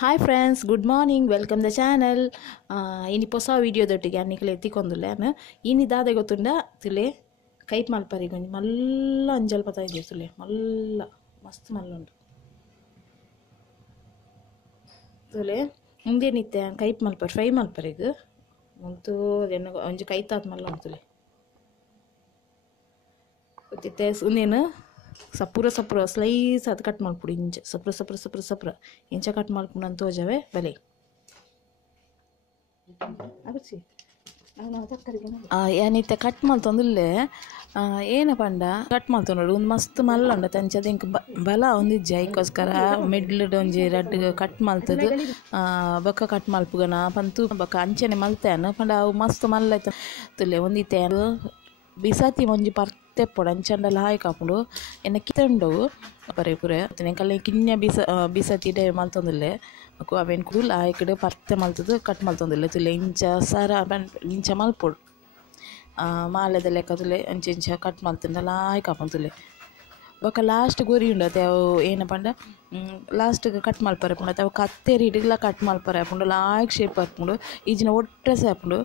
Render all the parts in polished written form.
Hi friends, good morning, welcome the channel. ಇನ್ನು ಹೊಸ ವೀಡಿಯೋದೊಟ್ಟಿಗೆ ಅನ್ನಿಕಲೆ ಎತ್ತಿಕೊಂದುಲ್ಲೆ ನಾನು ಇನ್ನಿದಾದೆ ಗೊತ್ತುಂಡ ತುಲೆ ಕೈಪ್ ಮಲ್ಪರಿಗೆ ಒಂಜಿ ಮಲ್ಲ ಅಂಜಲ್ ಪತ ಇದೆ ತುಲೆ ಮಲ್ಲ ಮಸ್ತ್ ಮಲ್ಲ ಉಂಟು ತುಲೆ ಮುಂದೆ ನಿತ್ಯ ಕೈಪ್ ಮಲ್ಪರ್ ಫ್ರೈ ಮಲ್ಪರಿಗೆ ಮುಂತು ಒಂಜಿ ಕೈತಾತ್ ಮಲ್ಲ ಉಂಟು ತುಲೆ ಗೊತ್ತಿತ್ತೆ ಒಂದೇನು ಸಪುರ ಸ್ಲೈಸ್ ಅದು ಕಟ್ ಮಾಡ್ಬಿಡು ಇಂಚ ಸಪ್ರ ಇಂಚ ಕಟ್ ಮಾಡ್ಕೊಂಡು ಅಂತ ತೋಜವೆ ಬೆಲೆ ಏನಿತ್ತೆ ಕಟ್ ಮಾಡ್ತಂದಿಲ್ಲೇ ಏನ ಪಂಡ ಕಟ್ ಮಾಡ್ತ ನೋಡು ಒಂದು ಮಸ್ತ್ ಮಲ್ಲ ಉಂಡ ತಂಚದ ಇಂಕ ಬಲ ಒಂದಿಜ್ಜೆ ಐಕೋಸ್ಕರ ಮಿಡ್ಲಡ್ ಒಂಜಿ ರೆಡ್ ಕಟ್ ಮಲ್ತದು ಬೊಕ್ಕ ಕಟ್ ಮಲ್ಪುಗನ ಪಂತು ಬೊಕ್ಕ ಅಂಚನೆ ಮಲ್ತೇನ ಪಂಡ ಅವು ಮಸ್ತ್ ಮಲ್ಲ ಆಯ್ತು ತುಲೆ ಒಂದಿತ್ತೆ ಬಿಸಾತಿ ಒಂಜಿ ತೆಪ್ಪೊಡು ಅಂಚಂಡಲ ಹಾಯ್ ಕಾಪುಂಡು ಎನ್ನ ಕಿತ್ತಂಡವು ಪರೆ ಪುರೆ ಎಂಕಲ್ಲ ಕಿನ್ಯ ಬಿಸತಿ ಡೇ ಮಲ್ತೊಂದಿಲ್ಲೆ ಅವೇನು ಕುಲ್ ಆಯ್ಕಡೆ ಪರ್ತೆ ಮಲ್ತದು ಕಟ್ ಮಲ್ತೊಂದಿಲ್ಲೆ ತುಲೆ ಇಂಚ ಸರ ಇಂಚ ಮಲ್ಪೊಡು ಮಾಲೆದ ಲೆಕ್ಕ ತುಲೆ ಇಂಚ ಕಟ್ ಮಲ್ತಂಡಲ ಹಾಯ್ ಕಾಪುಂಡು ತುಲೆ ಬೊಕ್ಕ ಲಾಸ್ಟ್ ಗೋರಿ ಉಂಡತೆ ಅವು ಏನ ಪಂಡ ಲಾಸ್ಟ್ಗೆ ಕಟ್ ಮಲ್ಪರೆ ಪುಂಡು ಅವು ಕತ್ತೇರಿ ಇಡಗ್ಲ ಕಟ್ ಮಲ್ಪರೆ ಆಪುಂಡು ಲಾಯ್ಕ್ ಶೇಪ್ ಹಾಕ್ಪುಂಡು ಈಜಿನ ಒಟ್ಟಸೆ ಹಾಪುಂಡು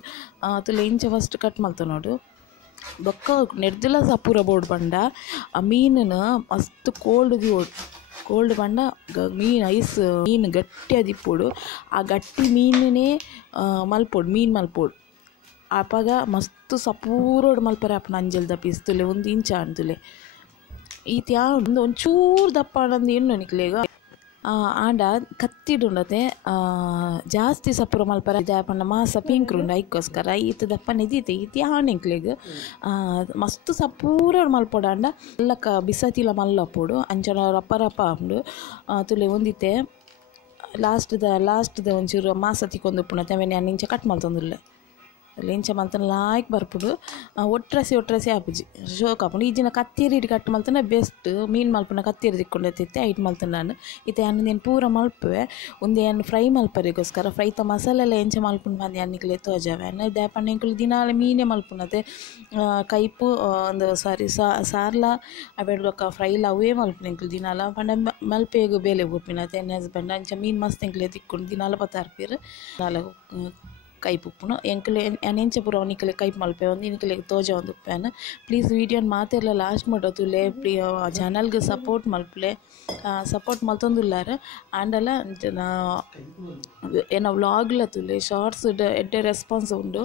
ತುಲೆ ಇಂಚ ಫಸ್ಟ್ ಕಟ್ ಮಲ್ತ ನೋಡು ಬೊಕ್ಕ ನೆಡ್ದಿಲ್ಲ ಸಪೂರ ಬೋರ್ಡ್ ಪಂಡ ಆ ಮೀನನ್ನು ಮಸ್ತ್ ಕೋಲ್ಡ್ ಪಂಡ ಮೀನು ಐಸ್ ಮೀನು ಗಟ್ಟಿ ಅದಿಪ್ಪೋಡು ಆ ಗಟ್ಟಿ ಮೀನನ್ನೇ ಮೀನು ಮಲ್ಪೋಡು ಆಪಾಗ ಮಸ್ತ್ ಸಪೂರೋಡು ಮಲ್ಪರೆ ಆಪಣ ಅಂಜಲ್ದ ಪೀಸ್ ತುಲೆ ಒಂದು ಇಂಚ ಅಂದುಲೆ ಈತ ಯಾವ ಒಂಚೂರು ದಪ್ಪ ಅನ್ನೋದು ಏನು ನಿಕ್ಲೇಗ ಆಂಡ ಕತ್ತಿಡುಂಡತೆ ಜಾಸ್ತಿ ಸಪುರ ಮಲ್ಪರ ಪಂಡ ಮಾಸ ಪಿಂಕ್ರುಂಡು ಐಕ್ಕೋಸ್ಕರ ಈತ ದಪ್ಪನ ಇದೀತೆ ಈತ ಯಾವನೆಂಕ್ಲೆಗ್ ಮಸ್ತ್ ಸಪೂರ ಮಲ್ಪೊಡಾಂಡ ಎಲ್ಲಕ್ಕ ಬಿಸತಿಲ ಮಲ್ಲಪ್ಪೋಡು ಅಂಚನ ರಪ್ಪ ಆಪುಂಡು ತುಲೆ ಒಂದಿತ್ತೆ ಲಾಸ್ಟ್ದ ಒಂಚೂರು ಮಾಸ ತಿಕ್ಕೊಂದು ಉಪ್ಪುಣತೆ ಅವೇನೆ ಇಂಚ ಕಟ್ ಮಲ್ತೊಂದುಲ್ಲೆ ಇಂಚ ಮಲ್ತನ ಲಾಯ್ಕ್ ಬರ್ಪುಡು ಒಟ್ರಸಿ ಆಪುಜಿ ಶೋಕ್ ಆಪುಂಡು ಈಜಿನ ಕತ್ತೇರಿ ಇಟ್ಟು ಕಟ್ ಮಲ್ತನ ಬೆಸ್ಟ್ ಮೀನು ಮಲ್ಪನ ಕತ್ತೇರಿ ತಿಕ್ಕೊಂಡೈತೆ ಐಟ್ ಮಲ್ತನ ನಾನು ಇತ್ತೆ ಏನು ಪೂರ ಮಲ್ಪುವೆ ಒಂದೇನು ಫ್ರೈ ಮಲ್ಪರಿಗೋಸ್ಕರ ಫ್ರೈತ ಮಸಾಲೆ ಎಲ್ಲ ಎಂಚ ಮಲ್ಪುಂಡು ಬಂದು ಅನ್ನಿಕ್ಲೆ ತೋಜವೆ ಇದೇ ಪಣ್ಣ ಎಂಕುಲು ದಿನಾಲ ಮೀನೇ ಮಲ್ಪುನತೆ ಕೈಪು ಒಂದು ಸಾರ್ಲ ಅವೆಡ್ಲೊಕ್ಕ ಫ್ರೈಲ ಅವೇ ಮಲ್ಪುನ ಎಂಕುಲು ದಿನಾಲ ಪಂಡ ಮಲ್ಪೆಗೂ ಬೇಲೆ ಬುಪ್ಪಿನತೆ ಎನ್ನ ಹಸ್ಬೆಂಡ್ ಅಂಚ ಮೀನು ಮಸ್ತ್ ಎಂಕ್ಲೆ ತಿಕ್ಕೊಂಡು ದಿನಾಲ ಪತ್ತಾರ್ಪೀರು ನಾಲ ಕೈಪ್ ಉಪ್ಪುನು ಎಂಕಲೆ ಎಂಚ ಪೂರ ಅವನಿಕಲೆ ಕೈಪ್ ಮಲ್ಪೆ ಒಂದು ಇನ್ಕಲೆ ತೋಜ ಒಂದು ಉಪ್ಪೇನು ಪ್ಲೀಸ್ ವೀಡಿಯೋನ ಮಾತೆಲ್ಲ ಲಾಸ್ಟ್ ಮಾಡೋ ತುಲೆ ಚಾನಲ್ಗೆ ಸಪೋರ್ಟ್ ಮಲ್ಪಲೆ ಸಪೋರ್ಟ್ ಮಲ್ತೊಂದುಲ್ಲಾರ ಆಂಡಲ ಏನ ವ್ಲಾಗ್ಲ ತುಲೆ ಶಾರ್ಟ್ಸ್ ಎಡ್ಡೆ ರೆಸ್ಪಾನ್ಸ್ ಉಂಡು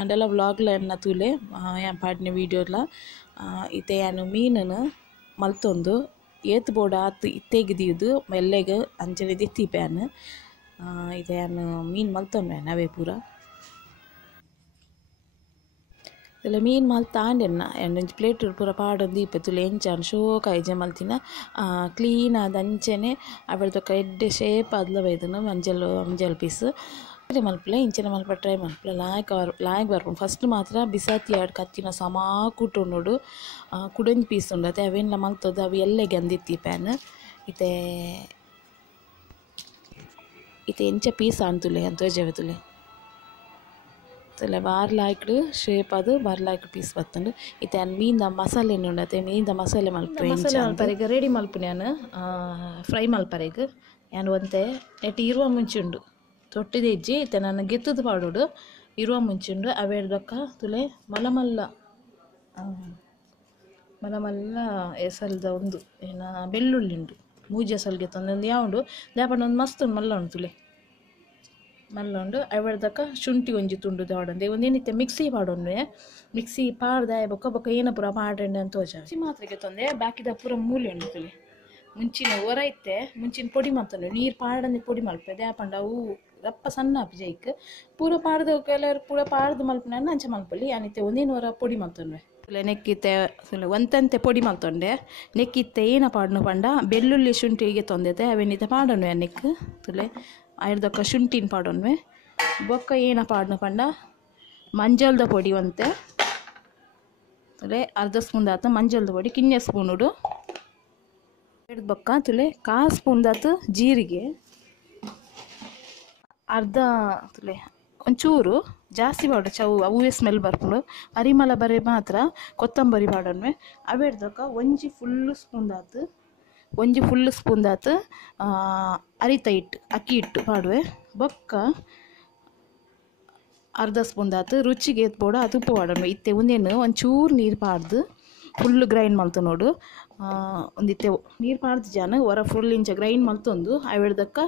ಆಂಡಲ ವ್ಲಾಗ್ಲ ಎನ್ನ ತುಲೆ ಪಾಡಿನ ವೀಡಿಯೋಲ ಇತ್ತೆ ಏನು ಮೀನನ್ನು ಮಲ್ತೊಂದು ಏತ್ ಬೋಡ ಆತು ಇತ್ತೆಗಿದಿಯುದು ಮೆಲ್ಲೆಗೆ ಅಂಚನೆ ದಿತ್ತಿಪ್ಯಾನು ಇದೇನು ಮೀನು ಮಲ್ತೊಂಡೆ ನಾವೇ ಪೂರ ಇಲ್ಲ ಮೀನು ಮಲ್ತಾಂಡೆನ್ನ ಒಂಜಿ ಪ್ಲೇಟ್ ಪೂರ ಪಾಡೊಂದು ದೀಪ ತುಲೆ ಎಂಚಾನು ಶೋಕ ಐಜೆ ಮಲ್ತಿನ ಕ್ಲೀನ್ ಆದ ಅಂಚನೆ ಅವಳದೊಕ್ಕ ಎಡ್ಡೆ ಶೇಪ್ ಆದ್ಲ ಬೈದನು ಅಂಜಲ್ ಪೀಸ್ ಮಲ್ಪಲೆ ಇಂಚನೆ ಮಲ್ಪ ಟ್ರೈ ಮಲ್ಪಲೆ ಲಾಯ್ಕ್ ಬರ್ಪುಂಡು ಫಸ್ಟ್ ಮಾತ್ರ ಬಿಸಾತಿ ಎರಡು ಕತ್ತಿನ ಸಮಾ ಕೂಟುಂಡು ಕುಡೊಂದು ಪೀಸ್ ಉಂಡತೆ ಅವೆಲ್ಲ ಮಲ್ತದ್ದು ಅವು ಎಲ್ಲೆಗೆ ಅಂದಿತ್ತಿ ಪ್ಯಾನ್ ಇತ್ತೆ ಎಂಚ ಪೀಸ್ ಆಣ್ತುಲೆ ಅಂತೋಜವೆ ತುಲೆ ಬಾರ್ಲಾಯ್ಕ್ಡು ಶೇಪ್ ಅದು ಬಾರ್ಲಾಯ್ಕ್ಡು ಪೀಸ್ ಬತ್ತುಂಡು ಇತ್ತೆ ಮೀನ್ದ ಮಸಾಲೆ ಉಂಡತೆ ಮೀನ್ದ ಮಸಾಲೆ ಮಲ್ಪರೆ ರೆಡಿ ಮಲ್ಪುನೆ ನಾನು ಫ್ರೈ ಮಲ್ಪರೆಗ್ ನಾನು ಒಂತೆ ನೆಟ್ಟು ಇರುವ ಮುಂಚುಂಡು ತೊಟ್ಟಿದೆ ಇಜ್ಜಿ ಇತ್ತೆ ನಾನು ಗೆತ್ತದ ಪಾಡೋಡು ಇರುವ ಮುಂಚುಂಡು ಅವೆಡ್ದೊಕ್ಕ ತುಲೆ ಮಲಮಲ್ಲ ಎಸಲ್ದ ಒಂದು ಏನ ಬೆಳ್ಳುಳ್ಳಿ ಉಂಡು ಮೂಜಿ ಸಲ್ಗೆ ತಂದೊಂದು ಯಾವುದು ದಾಪಂಡ ಒಂದು ಮಸ್ತ್ ಮಲ್ಲ ಉಂಟು ತುಲೆ ಮಲ್ಲ ಉಂಡು ಅವಳದಕ್ಕ ಶುಂಠಿ ಒಂಜಿ ತುಂಡು ದಾಡಂದೆ ಒಂದೇನಿತ್ತೆ ಮಿಕ್ಸಿ ಪಾಡೊಂಡೆ ಮಿಕ್ಸಿ ಪಾಡ್ದೆ ಬೊಕ್ಕ ಏನ ಪೂರ ಪಾಡ್ರೆ ಅಂತ ತೋಜ ಮಾತ್ರಕ್ಕೆ ತಂದೆ ಬಾಕಿದ ಪೂರ ಮೂಲೆ ಉಂಡು ತುಲೆ ಮುಂಚಿನ ಹೊರ ಇತ್ತೆ ಮುಂಚಿನ ಪೊಡಿ ಮಾಡ್ತಾನೆ ನೀರು ಪಾಡಂದೆ ಪೊಡಿ ಮಲ್ಪೆ ದಾಪಂಡ ಅವು ರಪ್ಪ ಸಣ್ಣ ಅಪಿಜೈಕ್ ಪೂರ ಪಾಡ್ದು ಕೆಲವರು ಪೂರ ಪಾಡ್ದು ಮಲ್ಪನ ಅಂಚೆ ಮಲ್ಪಲಿ ಅನಿತ್ತೆ ಒಂದೇನು ಹೊರ ಪೊಡಿ ಮಾಡ್ತಾನೆ ತುಲೆ ನೆಕ್ಕಿತ್ತೆ ಒಂತಂತೆ ಪೊಡಿ ಮಲ್ತೊಂಡೆ ನೆಕ್ಕಿತ್ತೆ ಏನ ಪಾಡ್ನು ಪಂಡ ಬೆಳ್ಳುಳ್ಳಿ ಶುಂಠಿಗೆ ತೊಂದೈತೆ ಅವೇನಿತ್ತೆ ಪಾಡೋಣ್ವೆ ನೆಕ್ ತುಲೆ ಐದಕ್ಕ ಶುಂಠಿನ ಪಾಡೋಣ್ವೆ ಬೊಕ್ಕ ಏನ ಪಾಡ್ನು ಪಂಡ ಮಂಜಲ್ದ ಪೊಡಿ ಒಂತೆ ತುಲೆ ಅರ್ಧ ಸ್ಪೂನ್ ಆತ ಮಂಜಲ್ದ ಪೊಡಿ ಕಿನ್ನೆ ಸ್ಪೂನ್ ಉಡು ಬೊಕ್ಕ ತುಲೆ ಸ್ಪೂನ್ ಆತು ಜೀರಿಗೆ ಅರ್ಧ ತುಲೆ ಒಂಚೂರು ಜಾಸ್ತಿ ಪಾಡು ಅವೇ ಸ್ಮೆಲ್ ಬರ್ಕೊಂಡು ಪರಿಮಳ ಬರೀ ಮಾತ್ರ ಕೊತ್ತಂಬರಿ ಪಾಡೋಣ್ವೆ ಅವೆಡ್ದಕ್ಕ ಒಂಜಿ ಫುಲ್ಲು ಸ್ಪೂನ್ ಆತು ಒಂಜಿ ಫುಲ್ ಸ್ಪೂನ್ ದಾತು ಅರಿತ ಹಿಟ್ಟು ಅಕ್ಕಿ ಹಿಟ್ಟು ಪಾಡುವೆ ಬೊಕ್ಕ ಅರ್ಧ ಸ್ಪೂನ್ ದಾತು ರುಚಿಗೆ ಎತ್ಬೋಡ ಅದು ಉಪ್ಪು ಪಾಡೋಣ ಇತ್ತೆ ಒಂದೇನು ಒಂಚೂರು ನೀರು ಪಾಡ್ದು ಫುಲ್ ಗ್ರೈಂಡ್ ಮಲ್ತು ನೋಡು ಒಂದಿತ್ತೆ ನೀರು ಪಾಡ್ದು ಜಾನ ಹೊರ ಫುಲ್ ಇಂಚ ಗ್ರೈಂಡ್ ಮಲ್ತೊಂದು ಅವೆಡ್ದಕ್ಕ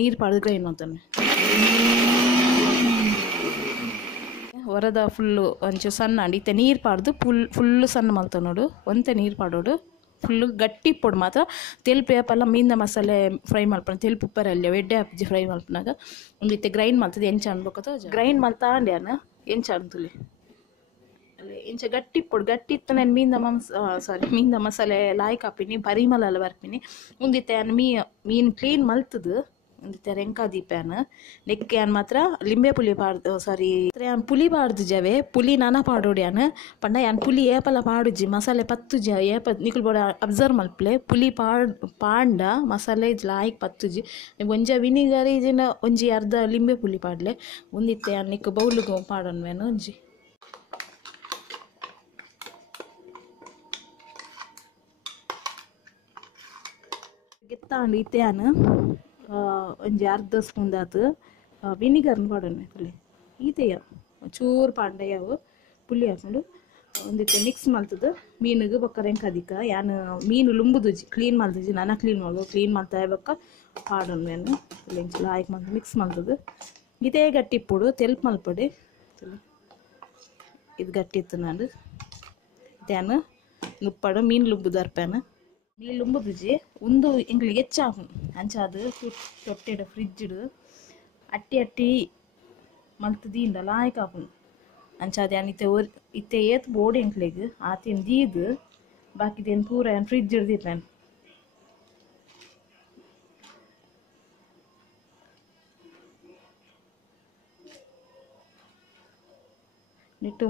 ನೀರು ಪಾಡ್ದು ಗ್ರೈಂಡ್ ಮಾಡ್ತಾನೆ ಹೊರದ ಫುಲ್ಲು ಒಂಚೂರು ಸಣ್ಣ ಅಂಡಿ ಇತ್ತೆ ನೀರು ಪಾಡ್ದು ಫುಲ್ಲು ಸಣ್ಣ ಮಲ್ತ ನೋಡು ಒಂತೆ ನೀರು ಪಾಡೋಡು ಫುಲ್ಲು ಗಟ್ಟಿ ಪೊಡು ಮಾತ್ರ ತೆಲ್ಪು ಏಪಲ್ಲ ಮೀನಿನ ಮಸಾಲೆ ಫ್ರೈ ಮಲ್ಪನ ತೆಲ್ಪು ಉಪ್ಪರಲ್ಲಿ ಎಡ್ಡೆ ಹಾಪಿ ಫ್ರೈ ಮಲ್ಪನಾಗ ಒಂದಿತ್ತೆ ಗ್ರೈಂಡ್ ಮಲ್ತದೆ ಎಂಚ ಅನ್ಬೇಕತ್ತ ಗ್ರೈಂಡ್ ಮಲ್ತಾ ಅಂಡ್ಯಾನ ಎಂಚ ಅಂತುಲಿ ಅಲ್ಲೇ ಇಂಚ ಗಟ್ಟಿ ಪೊಡು ಗಟ್ಟಿ ಇತ್ತು ನಾನು ಮೀನಿನ ಮಸಾಲೆ ಲಾಯ್ಕ್ ಹಾಪಿನಿ ಪರಿಮಳ ಎಲ್ಲ ಬರ್ಪಿನಿ ಒಂದಿತ್ತೆ ಮೀನು ಕ್ಲೀನ್ ಮಲ್ತದು ಒಂದಿತ್ತೆ ರೆಂಕ ದೀಪ್ಯಾನ ನೆಕ್ಕೆ ಅನ್ ಮಾತ್ರ ಲಿಂಬೆ ಪುಲಿ ಪಾಡ್ದು ಪುಲಿ ಪಾಡ್ದು ಜವೆ ಪುಲಿ ನಾನಾ ಪಾಡೋಡ್ಯಾನ ಪಂಡ ಯಾನ್ ಪುಲಿ ಏಪಲ ಪಾಡುಜಿ ಮಸಾಲೆ ಪತ್ತುಜಿ ಏಪ ನಿಕುಲ್ ಬೋಡ ಅಬ್ಸರ್ವ್ ಮಲ್ಪಲೆ ಪುಲಿ ಪಾಂಡ ಮಸಾಲೆ ಲಾಯ್ಕ್ ಪತ್ತುಜಿ ಒಂಜ ವಿನಿಗರ್ ಇಜಿನ ಒಂಜಿ ಅರ್ಧ ಲಿಂಬೆ ಪುಲಿ ಪಾಡ್ಲೆ ಒಂದಿತ್ತೆ ನಿಕ್ ಬೌಲ್ಗೆ ಪಾಡೋನ್ವೇನು ಒಂಜಿ ಗೆತ್ತಾಂಡು ಇತ್ಯಾನು ಒಂಜಿ ಅರ್ಧ ಸ್ಪೂನ್ ದಾತು ವಿನಿಗರ್ನ ಪಾಡೋಣ ಪುಲಿ ಈತೆಯ ಚೂರು ಪಾಂಡಯ್ಯವು ಪುಲಿ ಹಾಕೊಂಡು ಒಂದಿತ್ತೆ ಮಿಕ್ಸ್ ಮಲ್ತದು ಮೀನಿಗೆ ಬೊಕ್ಕ ರೆಂಕ ಅದಿಕ್ಕ ಯಾನು ಮೀನು ಲುಂಬುದುಜಿ ಕ್ಲೀನ್ ಮಲ್ತಜಿ ನಾನು ಕ್ಲೀನ್ ಮಾಡ್ಬೋದು ಕ್ಲೀನ್ ಮಾಡ್ತಾ ಬೊಕ್ಕ ಪಾಡೋಣ ಮೇನು ಇಂಚಲ ಆಯ್ಕೆ ಮಾಡ್ದು ಮಿಕ್ಸ್ ಮಲ್ತದು ಇದೇ ಗಟ್ಟಿ ಪುಡು ತೆಲ್ಪು ಮಲ್ಪೊಡಿ ಇದು ಗಟ್ಟಿ ಇತ್ತು ನಾನು ಇದ್ಯಾನು ಉಪ್ಪಡು ಮೀನು ಲುಂಬುದು ಅರ್ಪ್ಯಾನ ಮೀನು ಲುಂಬುದುಜಿ ಒಂದು ಎಂಗ್ಲಿಗೆ ಹೆಚ್ಚಾಕು ಅಂಚಾದು ತೊಟ್ಟೆಡು ಫ್ರಿಜ್ಜಿಡು ಅಟ್ಟಿ ಮಲ್ತದಿಂದ ಲಾಯ್ಕ್ ಹಾಕು ಅಂಚಾದ ಇತ್ತೆ ಏತ್ ಬೋರ್ಡ್ ಎಂಕ್ಲೆಗ್ ಆತೇನು ದೀದು ಬಾಕಿದೇನು ಪೂರ ಫ್ರಿಜ್ ಹಿಡ್ದಿರ್ತಾನೆ ನಿಟ್ಟು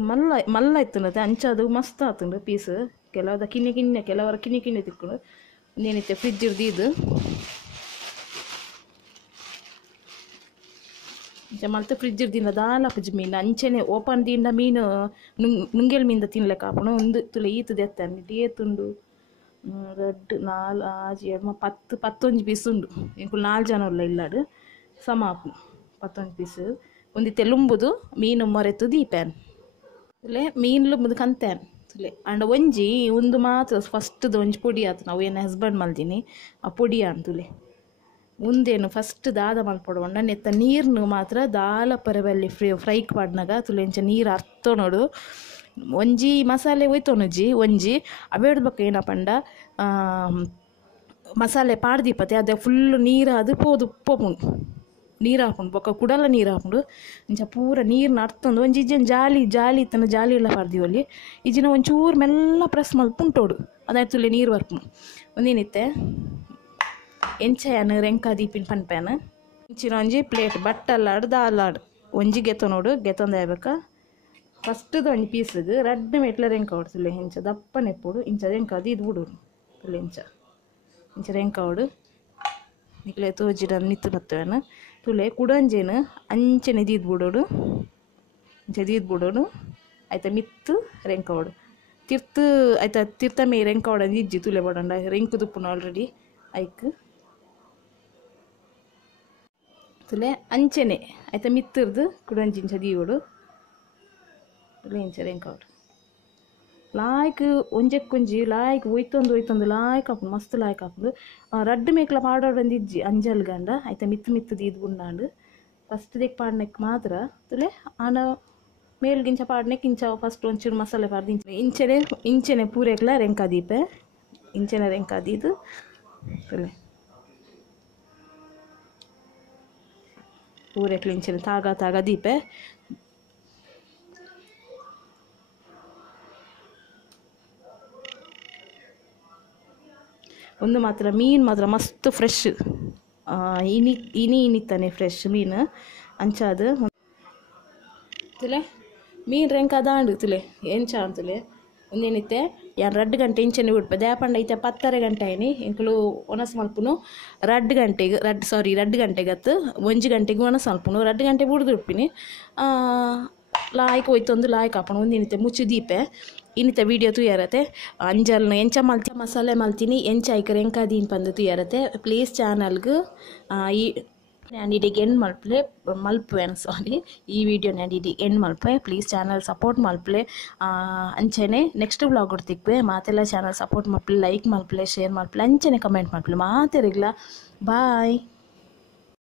ಮಲ್ಲ ಇತ್ತು ಅಂಚಾದು ಮಸ್ತ್ ಆತುಂಡು ಪೀಸ್ ಕೆಲವದ ಕೆಲವರ ಕಿನ್ನೆ ತಿಕ್ಕೊಂಡು ಇನ್ನೇನಿತ್ತೆ ಫ್ರಿಜ್ ಇರ್ದಿದ್ದು ಮಲ್ತು ಫ್ರಿಜ್ ಇರ್ದಿಂದ ದಾಲ ಪುಜಿ ಮೀನು ಅಂಚೆನೆ ಓಪನ್ ದಿಂದ ಮೀನು ನುಂಗೆಲ್ ಮೀನಿಂದ ತಿನ್ಲೆಕ್ಕ ಹಾಪುಣ ಒಂದು ತುಲೆ ಈತದ ಎತ್ತಾನೆ ಏತುಂಡು ರೆಡ್ 4 6 7 10 ಪೀಸ್ ಉಂಡು ಇಂಕು 4 ಜನ ಉಲ್ಲ ಇಲ್ಲಾಡು ಸಮ ಹಾಪು 11 ಪೀಸ್ ಒಂದಿತ್ತೆ ಲುಂಬುದು ಮೀನು ಮೊರೆತು ದೀಪ್ಯಾನ್ ತುಲೆ ಮೀನು ಲುಂಬುದು ಕಂತ್ಯಾನ್ ತುಲೆ ಅಂಡ ಒಂಜಿ ಒಂದು ಮಾತ್ರ ಫಸ್ಟ್ದು ಒಂಜಿ ಪೊಡಿ ಆತು ನಾವು ಏನು ಹಸ್ಬೆಂಡ್ ಮಲ್ತೀನಿ ಆ ಪೊಡಿ ಅಂತುಲೆ ಮುಂದೇನು ಫಸ್ಟ್ ದಾದ ಮಲ್ಪೊಡವಂಡ ನೆತ್ತ ನೀರ್ನು ಮಾತ್ರ ದಾಲ ಪರಬಲ್ಲಿ ಫ್ರೈಕ್ ಪಾಡ್ನಾಗ ತುಲೆ ಇಂಚ ನೀರು ಅರ್ಥ ನೋಡು ಒಂಜಿ ಮಸಾಲೆ ಒಯ್ತೊನುಜಿ ಒಂಜಿ ಅವೇಡ್ಬೇಕ ಏನಪ್ಪಂಡ ಮಸಾಲೆ ಪಾಡ್ದಿಪ್ಪತ್ತೆ ಅದೇ ಫುಲ್ಲು ನೀರು ಅದು ಪೋದು ಉಪ್ಪುಂಡು ನೀರು ಹಾಕೊಂಡು ಬೊಕ್ಕ ಕುಡಲ ನೀರು ಹಾಕೊಂಡು ಇಂಚ ಪೂರ ನೀರ್ನ ಅರ್ತೊಂದು ಒಂಜಿ ಇಜ್ಜನ ಜಾಲಿ ಇತ್ತನ ಜಾಲಿ ಎಲ್ಲ ಪಾಡ್ದಿವಲ್ಲಿ ಇಜ್ಜಿನ ಒಂಚೂರು ಮೆಲ್ಲ ಪ್ರೆಸ್ ಮಲ್ಪುಂಟೋಡು ಅದಾಯ್ತು ತುಲೆ ನೀರು ಬರ್ಪು ಒಂದೇನಿತ್ತೆ ಎಂಚಯನು ರೆಂಕ ದೀಪಿನ ಪನ್ಪ್ಯಾನ ಇಂಚಿನ ಒಂಜಿ ಪ್ಲೇಟ್ ಬಟ್ಟಲ್ಲಾಡು ದಾಲಾಡು ಒಂಜಿ ಗೆತ್ತೋ ನೋಡು ಗೆತ್ತೊಂದು ಆಗ್ಬೇಕ ಫಸ್ಟ್ದು ಒಂಜಿ ಪೀಸ್ಗೆ ರಡ್ಡು ಮೆಟ್ಲ ರೆಂಕ ಹೊಡ್ತುಲೆ ಇಂಚ ದಪ್ಪ ನೆಪ್ಪೋಡು ಇಂಚ ರೆಂಕ ಅದು ಇದು ಬಿಡು ತುಲೆ ಇಂಚ ರೆಂಕ ಹೊಡು ನಿಕ್ಲೆ ತೋಜಿಡ ನಿತ್ತು ಬತ್ತವೇನ ತುಲೆ ಕುಡಂಜೇನು ಅಂಚೆನೆ ದೀದ್ ಬಿಡೋಡು ಇಂಚ ದೀದ್ ಬಿಡೋಡು ಆಯ್ತಾ ಮಿತ್ತು ರೆಂಕ ಹೊಡು ತಿರ್ತ ಮೇ ರೆಂಕ ಹೊಡಂದು ಇಜ್ಜಿ ತುಲೆ ಬಡಂಡ ರೆಂಕು ದುಪ್ಪುನ ಆಲ್ರೆಡಿ ಐಕ್ ತುಲೆ ಅಂಚೆನೆ ಆಯ್ತಾ ಮಿತ್ತರ್ದು ಕುಡಂಜಿ ಇಂಚ ದೀವೋಡು ತುಲೆ ಇಂಚ ರೆಂಕ ಹೊಡು ಲಾಯ್ಕ್ ಒಂಜೆಕ್ಕೊಂಜಿ ಲಾಯ್ಕ್ ಒಯ್ತೊಂದು ಲಾಯ್ಕ್ ಹಾಕೊಂಡು ಮಸ್ತ್ ಲಾಯ್ಕ್ ಹಾಕೊಂಡು ರಡ್ಡು ಮೇಕ್ಲ ಪಾಡೋಡಂದು ಇಜ್ಜಿ ಅಂಜಲ್ ಗಂಡ ಆಯ್ತಾ ಮಿತ್ತು ದೀದ್ ಬುಂಡಾಂಡು ಫಸ್ಟ್ ದೆಕ್ ಪಾಡ್ನೆಕ್ ಮಾತ್ರ ತುಲೆ ಆನ ಮೇಲ್ಗಿಂಚ ಪಾಡ್ನೆಕ್ ಇಂಚ ಫಸ್ಟ್ ಒಂಚೂರು ಮಸಾಲೆ ಪಾಡ್ದು ಇಂಚೆನೆ ಪೂರೆಕ್ಲ ರೆಂಕ ದೀಪೆ ಇಂಚೆನೆ ರೆಂಕ ದೀದು ತುಲೆ ಪೂರೆಕ್ಲ ಇಂಚೆನೆ ತಾಗ ದೀಪೆ ಒಂದು ಮಾತ್ರ ಮೀನು ಮಾತ್ರ ಮಸ್ತ್ ಫ್ರೆಶ್ ಇನಿತ್ತಾನೆ ಫ್ರೆಶ್ ಮೀನು ಅಂಚಾದು ತುಲೆ ಮೀನು ರೆಂಕ ಅದಾಂಡು ತುಲೆ ಎಂಚ ಅಂತುಲೆ ಒಂದೇನಿತ್ತೆ ಯಾರು 2 ಗಂಟೆ ಇಂಚನೆ ಬಿಡ್ಪೆ ದ್ಯಾಪಂಡ ಐತೆ 10 ಗಂಟೆ ಆಯ್ನಿ ಇಂಕಲು ಒನಸ್ ಮಲ್ಪುನು 2 ಗಂಟೆಗೆ 2 ಗಂಟೆಗತ್ತು 1 ಗಂಟೆಗೆ ಒನಸ್ ಮಲ್ಪುನು 2 ಗಂಟೆ ಬಿಡ್ದು ಉಡ್ಪಿನಿ ಲಾಯ್ಕ್ ಹೋಯ್ತೊಂದು ಲಾಯ್ಕ್ ಹಾಪಣ ಒಂದು ಇನ್ನಿತೆ ಮುಚ್ಚು ದೀಪೆ ಇನ್ನಿತ ವೀಡಿಯೋ ತೂಯರತ್ತೆ ಅಂಜಲ್ನ ಎಂಚ ಮಲ್ತಿ ಮಸಾಲೆ ಮಲ್ತೀನಿ ಎಂಚ ಐಕರ್ ಎಂಕ ದೀನ್ ಪಂದು ತೂಯರತ್ತೆ ಪ್ಲೀಸ್ ಚಾನಲ್ಗೆ ಈ ನಾನು ಇಡಿಗೆ ಎಂಡ್ ಮಲ್ಪುವೆನು ಸಾರಿ ಈ ವಿಡಿಯೋ ನಾನು ಇಡಿ ಎಂಡ್ ಮಲ್ಪೆ ಪ್ಲೀಸ್ ಚಾನಲ್ ಸಪೋರ್ಟ್ ಮಲ್ಪಲೆ ಅಂಚೆನೆ ನೆಕ್ಸ್ಟ್ ವ್ಲಾಗ್ ಕೊಡ್ತಿಕ್ವೆ ಮಾತೆಲ್ಲ ಚಾನಲ್ ಸಪೋರ್ಟ್ ಮಲ್ಪಲೆ ಲೈಕ್ ಮಲ್ಪಲೆ ಶೇರ್ ಮಲ್ಪಲೆ ಅಂಚೆನೆ ಕಮೆಂಟ್ ಮಲ್ಪಲೆ ಮಾತೆರಿಗ್ಲ ಬಾಯ್.